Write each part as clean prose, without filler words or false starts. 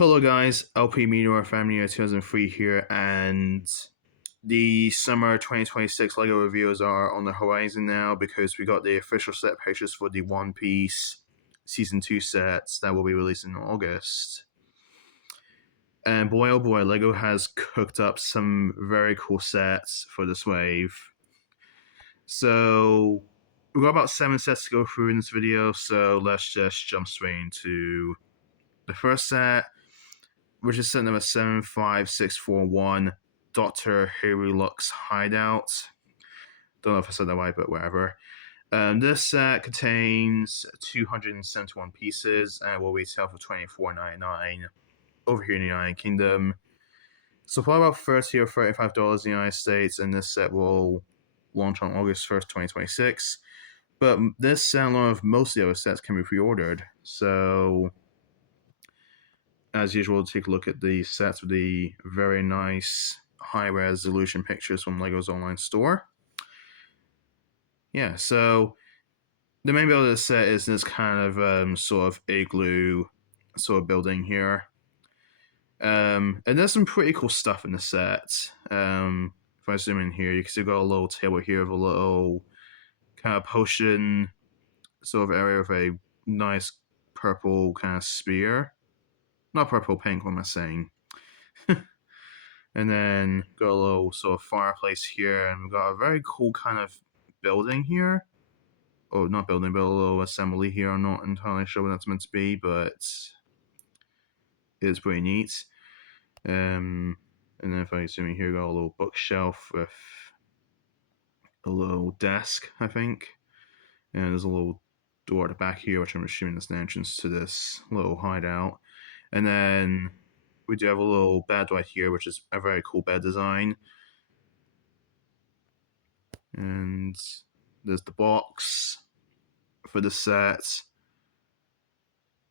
Hello guys, LP Meteor Family Year 2003 here, and the summer 2026 LEGO reviews are on the horizon now because we got the official set pictures for the One Piece Season 2 sets that will be released in August. And boy oh boy, LEGO has cooked up some very cool sets for this wave. So we've got about 7 sets to go through in this video, so let's just jump straight into the first set, which is set number 75641, Dr. Harry Luck's Hideout. Don't know if I said that right, but whatever. This set contains 271 pieces and will retail for $24.99 over here in the United Kingdom. So for about $30 or $35 in the United States, and this set will launch on August 1st, 2026. But this set, along with most of the other sets, can be pre-ordered. So as usual, take a look at the sets with the very nice high-resolution pictures from LEGO's online store. Yeah, so the main build of the set is this kind of sort of igloo sort of building here. And there's some pretty cool stuff in the set. If I zoom in here, you can see we've got a little table here with a little kind of potion sort of area with a nice purple kind of spear. Not purple, pink, what am I saying? And then got a little sort of fireplace here, and we've got a very cool kind of building here. Oh, not building, but a little assembly here. I'm not entirely sure what that's meant to be, but it's pretty neat. And then if I zoom in here, got a little bookshelf with a little desk, I think. And there's a little door at the back here, which I'm assuming is the entrance to this little hideout. And then we do have a little bed right here, which is a very cool bed design. And there's the box for the set.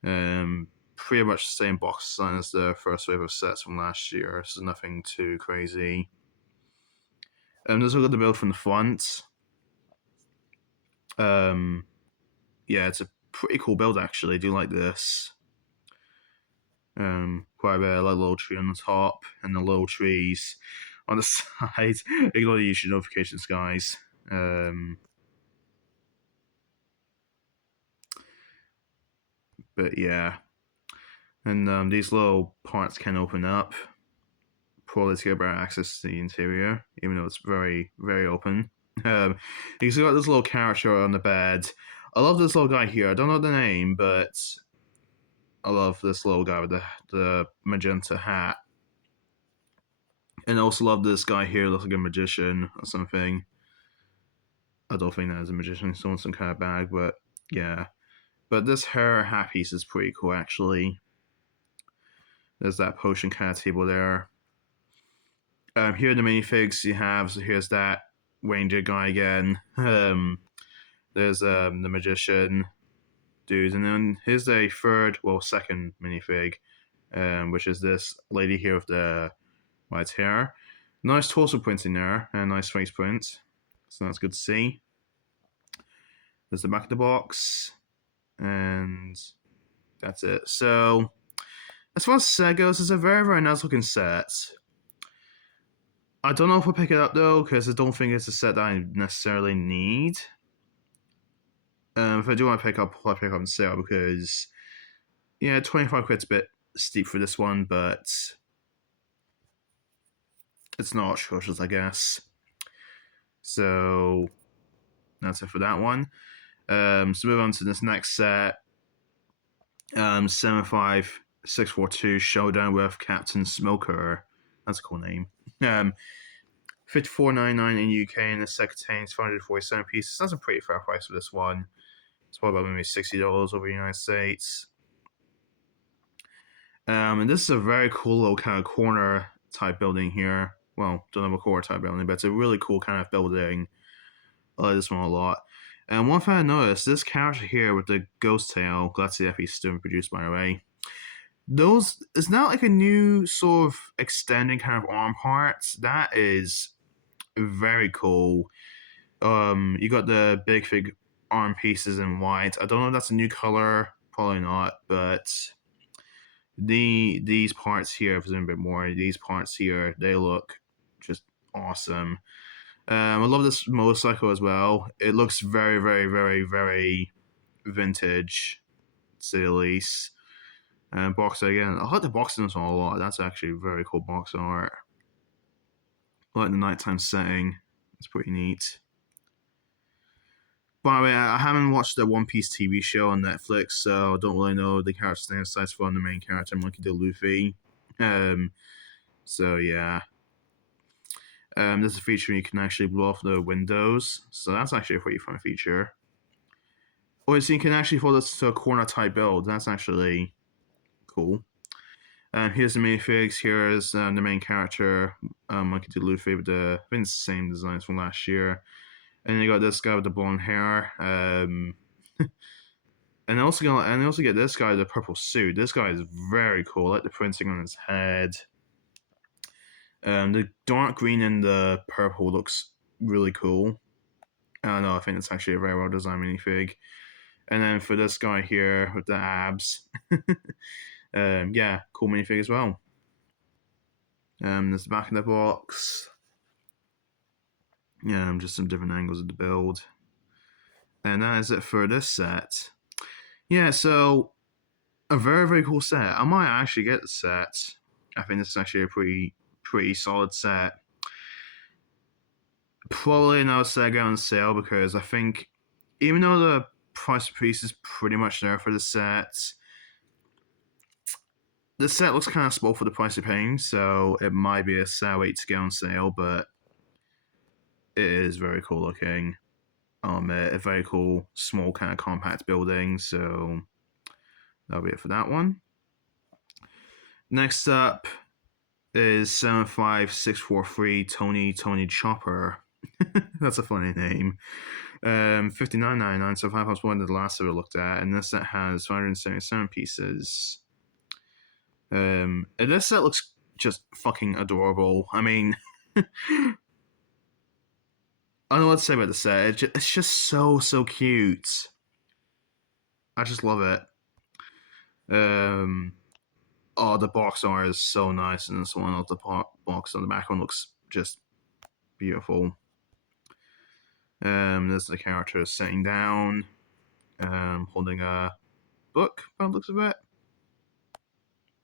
Pretty much the same box design as the first wave of sets from last year, so nothing too crazy. Let's look at the build from the front. Yeah, it's a pretty cool build actually. I do like this. Quite a bit. I like the little tree on the top and the little trees on the side. Ignore the YouTube notifications, guys. But yeah. And these little parts can open up, probably to get better access to the interior, even though it's very, very open. You can see got this little character on the bed. I love this little guy here. I don't know the name, but I love this little guy with the magenta hat. And I also love this guy here, looks like a magician or something. I don't think that is a magician, he's on some kind of bag, but yeah. But this hair hat piece is pretty cool, actually. There's that potion kind of table there. Here are the minifigs you have. So here's that ranger guy again. There's the magician dude, and then here's a second minifig, which is this lady here with the white hair. Nice torso print in there, and nice face print. So that's good to see. There's the back of the box, and that's it. So as far as the set goes, it's a very, very nice looking set. I don't know if I'll pick it up though, because I don't think it's a set that I necessarily need. If I do want to pick up, I'll pick up on sale because, yeah, 25 quid's a bit steep for this one, but it's not atrocious, I guess. So that's it for that one. So move on to this next set. 75642 Showdown with Captain Smoker. That's a cool name. $54.99 in UK, and this set contains 547 pieces. That's a pretty fair price for this one. It's probably about maybe $60 over the United States. And this is a very cool little kind of corner type building here. Well, don't have a corner type building, but it's a really cool kind of building. I like this one a lot. And one thing I noticed, this character here with the ghost tail, glad to see that he's still produced, by the way. It's not like a new sort of extending kind of arm parts. That is very cool. You got the big fig arm pieces in white. I don't know if that's a new color, probably not, but these parts here, if there's a bit more, these parts here, they look just awesome. I love this motorcycle as well. It looks very, very, very, very vintage, to say the least. And box again, I like the box in this one a lot. That's actually very cool box art. I like the nighttime setting. It's pretty neat. By the way, I haven't watched the One Piece TV show on Netflix, so I don't really know the character names aside from the main character, Monkey D. Luffy. So yeah. There's a feature you can actually blow off the windows, so that's actually a pretty fun feature. Or so you can actually fold this to a corner type build. That's actually cool. Here's the minifigs. Here's the main character, Monkey D. Luffy, with I think it's the same designs from last year. And then you got this guy with the blonde hair. And also get this guy with the purple suit. This guy is very cool. I like the printing on his head. The dark green and the purple looks really cool. I don't know. I think it's actually a very well designed minifig. And then for this guy here with the abs, yeah, cool minifig as well. There's the back of the box. Yeah, just some different angles of the build. And that is it for this set. Yeah, so a very, very cool set. I might actually get the set. I think this is actually a pretty solid set. Probably another set go on sale because I think even though the price per piece is pretty much there for the set looks kind of small for the price you're paying, so it might be a sad wait to go on sale, but it is very cool looking. A very cool, small, kind of compact building, so that'll be it for that one. Next up is 75643 Tony Chopper. That's a funny name. $59.99, so 5 plus 1 the last ever looked at, and this set has 577 pieces. And this set looks just fucking adorable. I mean, I don't know what to say about the set. It's just so cute. I just love it. Oh, the box art is so nice in this one. The box on the back one looks just beautiful. There's the character sitting down, holding a book, by the looks of it.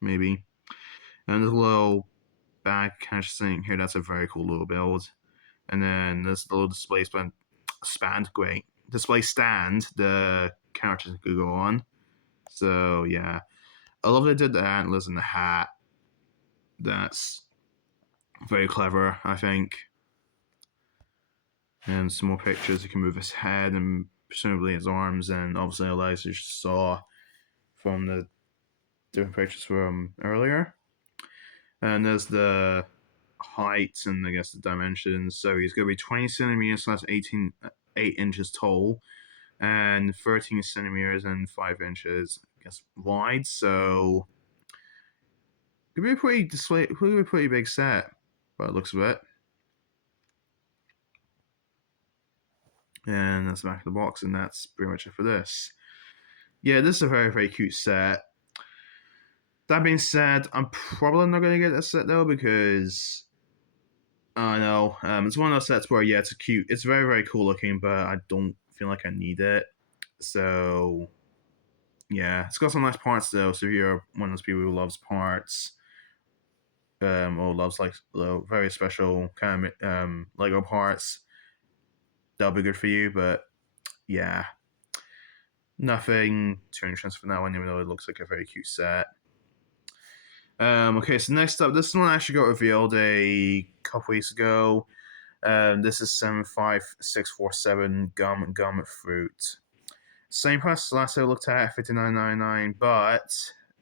Maybe. And there's a little bag kind of thing here. That's a very cool little build. And then there's the little display stand. Display stand the characters could go on. So yeah, I love they did the antlers and the hat. That's very clever, I think. And some more pictures. You can move his head and presumably his arms, and obviously the legs you just saw from the different pictures from earlier. And there's the height and I guess the dimensions. So he's going to be 20 centimeters, so that's 8 inches tall, and 13 centimeters and 5 inches, I guess, wide. So it could be a pretty big set by the looks of it. And that's the back of the box, and that's pretty much it for this. Yeah, this is a very, very cute set. That being said, I'm probably not going to get this set though because I know it's one of those sets where yeah, it's cute, it's very, very cool looking, but I don't feel like I need it. So yeah, it's got some nice parts though. So if you're one of those people who loves parts, or loves like very special kind of Lego parts, that'll be good for you. But yeah, nothing too interesting for that one, even though it looks like a very cute set. Okay, so next up, this one actually got revealed a couple weeks ago. This is 75647 Gum Fruit. Same price as last I looked at, $59.99, but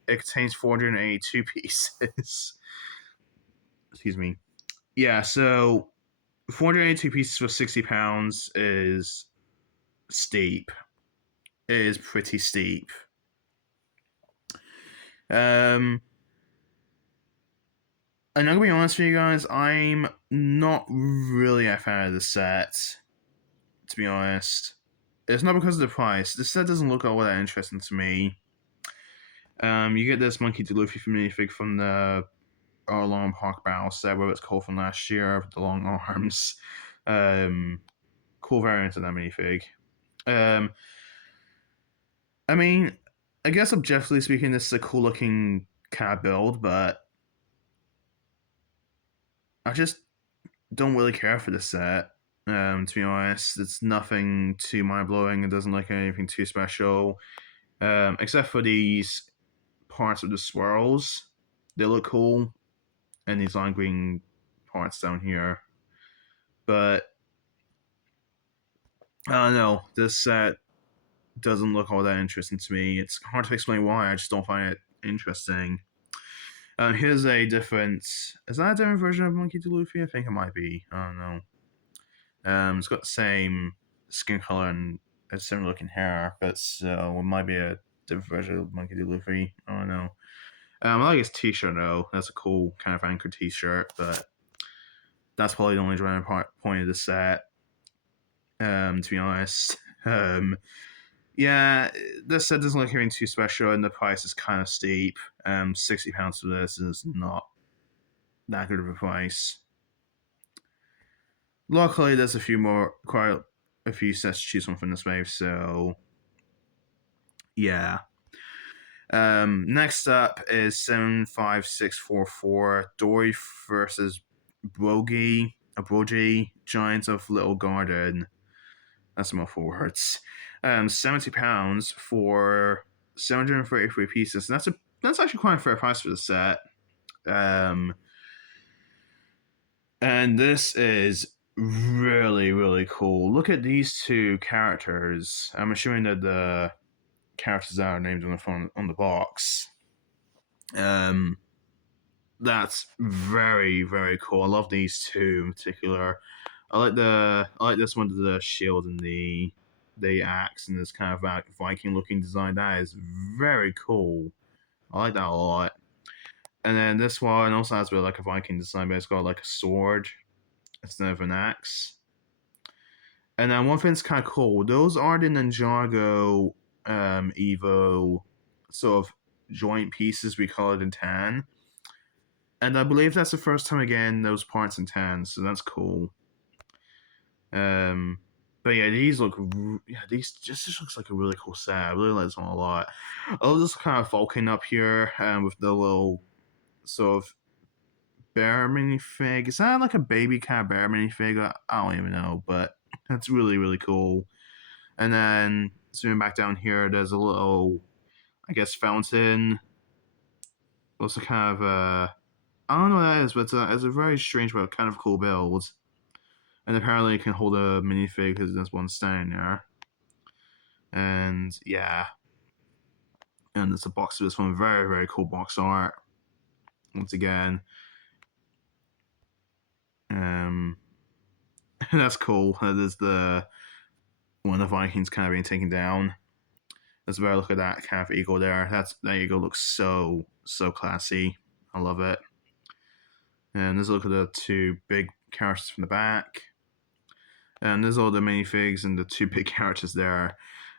it contains 482 pieces. Excuse me. Yeah, so 482 pieces for £60 is steep. It is pretty steep. And I'm gonna be honest with you guys, I'm not really a fan of the set, to be honest. It's not because of the price. The set doesn't look all that interesting to me. You get this Monkey D. Luffy minifig from the Arlong Park Battle set, where it's called from last year with the long arms. Cool variant of that minifig. I mean, I guess objectively speaking, this is a cool looking cat build, but I just don't really care for this set. To be honest, it's nothing too mind blowing. It doesn't look anything too special, except for these parts of the swirls. They look cool, and these lime green parts down here. But I don't know. This set doesn't look all that interesting to me. It's hard to explain why. I just don't find it interesting. Here's a different. Is that a different version of Monkey D. Luffy? I think it might be. I don't know. It's got the same skin color and a similar looking hair, but so it might be a different version of Monkey D. Luffy. I don't know. I like his t-shirt though. That's a cool kind of anchor t-shirt, but that's probably the only driving point of the set. To be honest, yeah, this set doesn't look anything too special, and the price is kind of steep. £60 for this is not that good of a price. Luckily, there's quite a few sets to choose from this wave, so yeah. Next up is 75644 Dory versus Brogy, Giants of Little Garden. That's more four words. £70 for 733 pieces. That's actually quite a fair price for the set. And this is really, really cool. Look at these two characters. I'm assuming that the characters that are named on the front on the box. That's very, very cool. I love these two in particular. I like this one, the shield and the axe and this kind of Viking looking design. That is very cool. I like that a lot. And then this one also has like a Viking design, but it's got like a sword instead of an axe. And then one thing's kind of cool. Those are the Ninjago Evo sort of joint pieces, we call it in tan. And I believe that's the first time again those parts in tan, so that's cool. But yeah, these just looks like a really cool set. I really like this one a lot. I love this kind of Vulcan up here, with the little sort of bear minifig. Is that like a baby cat bear minifig? I don't even know, but that's really, really cool. And then zooming back down here, there's a little, I guess, fountain. Also kind of I don't know what that is, but it's a very strange but kind of cool build. And apparently it can hold a minifig because there's one standing there. And yeah. And there's a box of this one. Very, very cool box art. Once again. That's cool. That is the one of the Vikings kind of being taken down. Let's better look at that kind of eagle there. That eagle looks so classy. I love it. And let's look at the two big characters from the back. And there's all the minifigs and the two big characters there.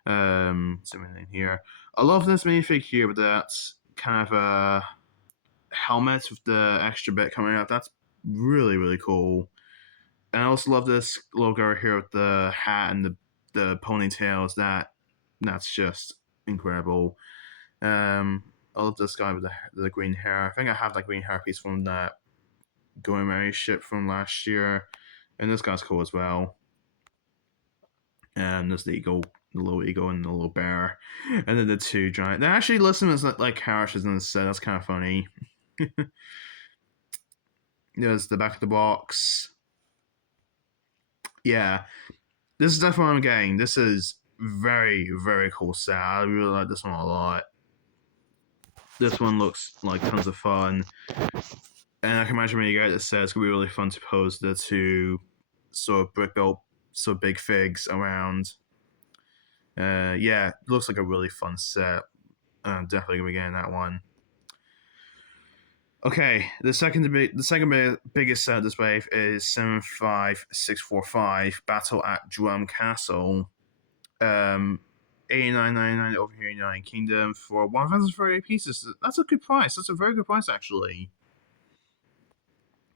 Zooming in here. I love this minifig here with that kind of a helmet with the extra bit coming out. That's really, really cool. And I also love this logo here with the hat and the ponytails. That's just incredible. I love this guy with the green hair. I think I have that green hair piece from that Going Merry ship from last year. And this guy's cool as well. And there's the little eagle and the little bear. And then the two giant. They're actually listed as like characters in this set. That's kind of funny. There's the back of the box. Yeah. This is definitely what I'm getting. This is very, very cool set. I really like this one a lot. This one looks like tons of fun. And I can imagine when you get this set, it's going to be really fun to pose the two sort of brick built, sort of big figs around. Yeah, it looks like a really fun set. Definitely going to be getting that one. Okay, the second biggest set of this wave is 75645 Battle at Drum Castle. $89.99 over here in United Kingdom for 1,038 pieces. That's a good price. That's a very good price, actually.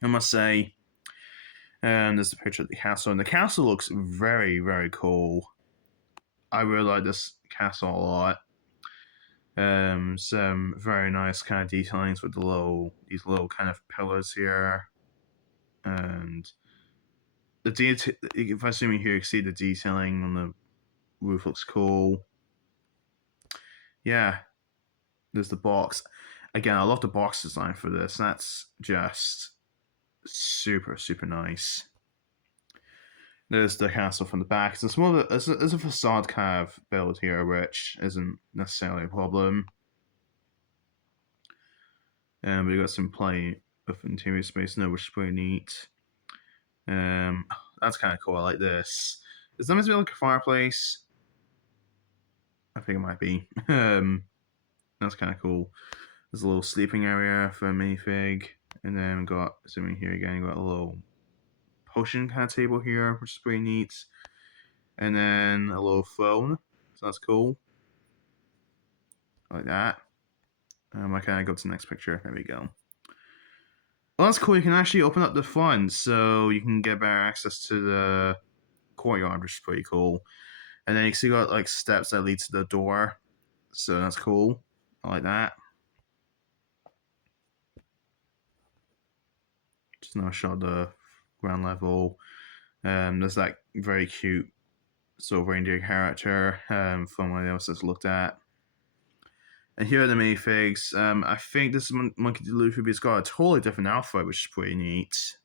I must say. There's a picture of the castle, and the castle looks very, very cool. I really like this castle a lot. Some very nice kind of detailings with these little kind of pillars here, and if I zoom in here, you can see the detailing on the roof looks cool. Yeah, there's the box. Again, I love the box design for this. That's just super, super nice. There's the castle from the back. It's more of it's a facade kind of build here, which isn't necessarily a problem. And we've got some play of interior space now, which is pretty neat. That's kind of cool. I like this. Is that meant to be like a fireplace? I think it might be. That's kind of cool. There's a little sleeping area for a minifig, and then we've got zooming here again. You've got a little potion kind of table here, which is pretty neat, and then a little phone. So that's cool. Like that. I kind of go to the next picture. There we go. Well, that's cool. You can actually open up the front, so you can get better access to the courtyard, which is pretty cool. And then you see got like steps that lead to the door, so that's cool. I like that. Just now shot of the ground level. There's that very cute sort of reindeer character from one of the episodes looked at. And here are the minifigs. I think this is Monkey D. Luffy, but it's got a totally different outfit, which is pretty neat.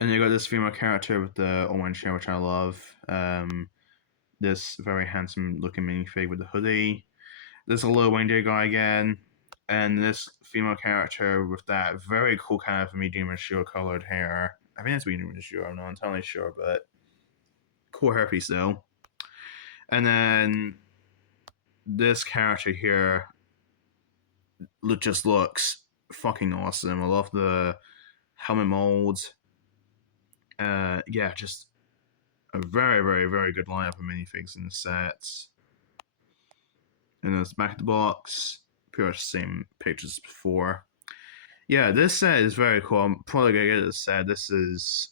And you got this female character with the orange hair, which I love. This very handsome looking minifig with the hoodie. There's a little reindeer guy again. And this female character with that very cool kind of medium mature colored hair. I think it's medium mature, I'm not entirely sure, but cool hairpiece though. And then this character here just looks fucking awesome. I love the helmet mold. Yeah, just a very, very, very good lineup of minifigs in the set. And there's the back of the box. Pretty much the same pictures as before. Yeah, this set is very cool. I'm probably gonna get this set. This is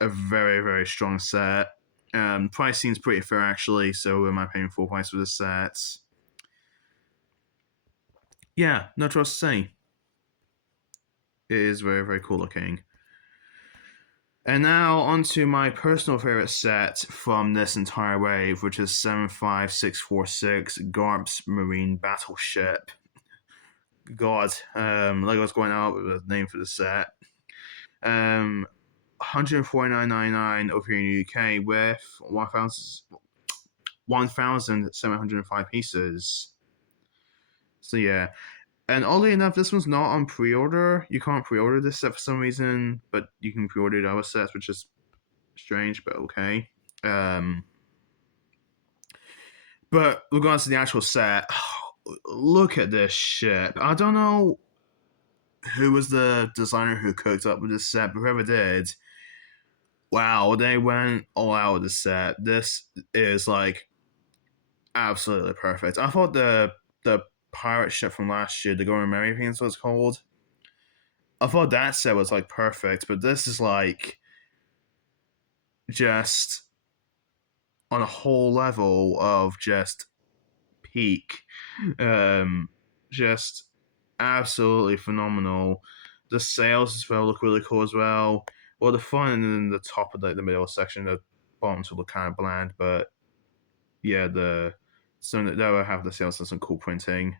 a very, very strong set. Price seems pretty fair actually, so am I paying full price for this set? Yeah, no trust to say. It is very, very cool looking. And now onto my personal favorite set from this entire wave, which is 75646 Garp's Marine Battleship. God, Lego's going out with a name for the set. 149.99 over here in the UK with 1,705 pieces. So yeah, and oddly enough, this one's not on pre-order. You can't pre-order this set for some reason, but you can pre-order the other sets, which is strange, but okay. But regards to the actual set, look at this ship. I don't know who was the designer who cooked up with this set, but whoever did, wow, they went all out with this set. This is like absolutely perfect. I thought the pirate ship from last year, the Going Merry, I think that's what it's called. I thought that set was like perfect, but this is like just on a whole level of just peak. Just absolutely phenomenal. The sails as well look really cool as well. Well, the front and then the top of the middle section, the bottoms will look kind of bland, but yeah, so that will have the sails and some cool printing.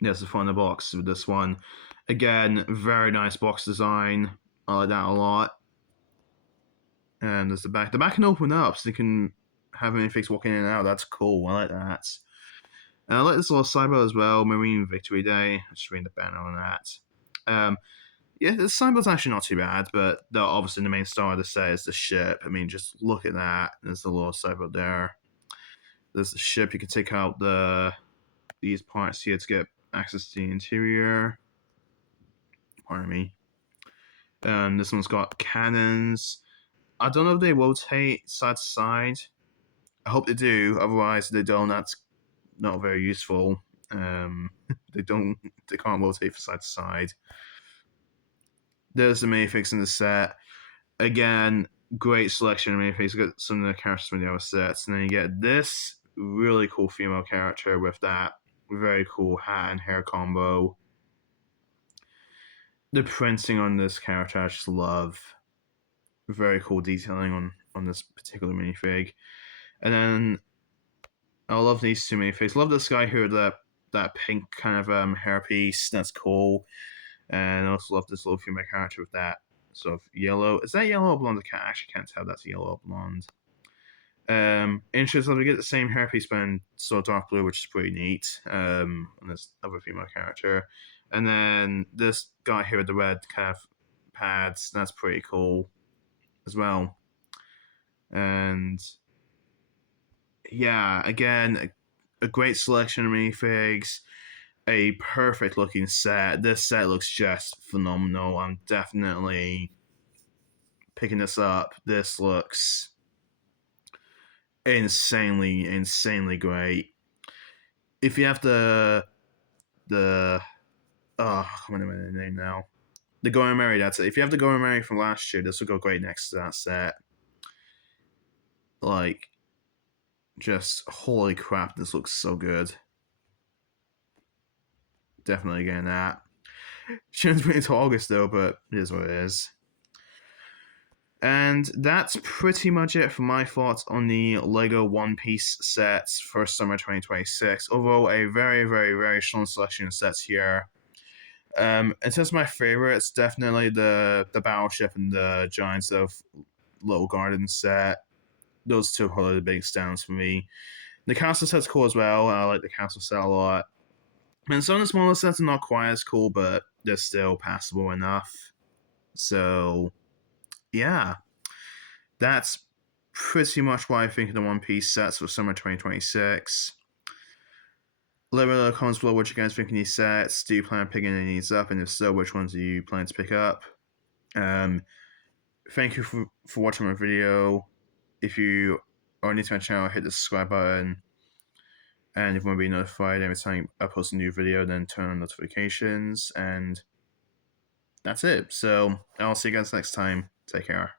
There's the front of the box with this one. Again, very nice box design. I like that a lot. And there's the back. The back can open up so you can have minifigs walking in and out. That's cool. I like that. And I like this little sidebar as well. Marine Victory Day. Just reading the banner on that. Yeah, the sidebar's actually not too bad, but obviously the main star of the set is the ship. I mean, just look at that. There's the little sidebar there. There's the ship. You can take out these parts here to get access to the interior. Pardon me. This one's got cannons. I don't know if they rotate side to side. I hope they do. Otherwise, they don't. That's not very useful. They don't. They can't rotate from side to side. There's the minifigs in the set. Again, great selection of minifigs. You got some of the characters from the other sets, and then you get this really cool female character with that very cool hat and hair combo. The printing on this character, I just love. Very cool detailing on this particular minifig. And then I love these two minifigs. Love this guy here, that pink kind of hairpiece. That's cool. And I also love this little female character with that sort of yellow. Is that yellow or blonde? I actually can't tell. That's yellow or blonde. Interesting. We get the same hairpiece, but in sort of dark blue, which is pretty neat. On this other female character, and then this guy here with the red kind of pads. That's pretty cool as well. And yeah, again, a great selection of minifigs, a perfect looking set. This set looks just phenomenal. I'm definitely picking this up. This looks insanely great. If you have the oh, I can't remember the name now. The Going Merry, that's it. If you have the Going Merry from last year, this will go great next to that set. Like, just holy crap, this looks so good. Definitely getting that. Shouldn't wait until August though, but it is what it is. And that's pretty much it for my thoughts on the LEGO One Piece sets for summer 2026. Overall, a very strong selection of sets here. In terms of my favorites, definitely the Battleship and the Giants of Little Garden set. Those two are the big stands for me. The castle set's cool as well. I like the castle set a lot. And some of the smaller sets are not quite as cool, but they're still passable enough. So, yeah. That's pretty much what I think of the One Piece sets for summer 2026. Let me know in the comments below what you guys think of these sets. Do you plan on picking any of these up? And if so, which ones do you plan to pick up? Thank you for watching my video. If you are new to my channel, hit the subscribe button. And if you want to be notified every time I post a new video, then turn on notifications. And that's it. So I'll see you guys next time. Take care.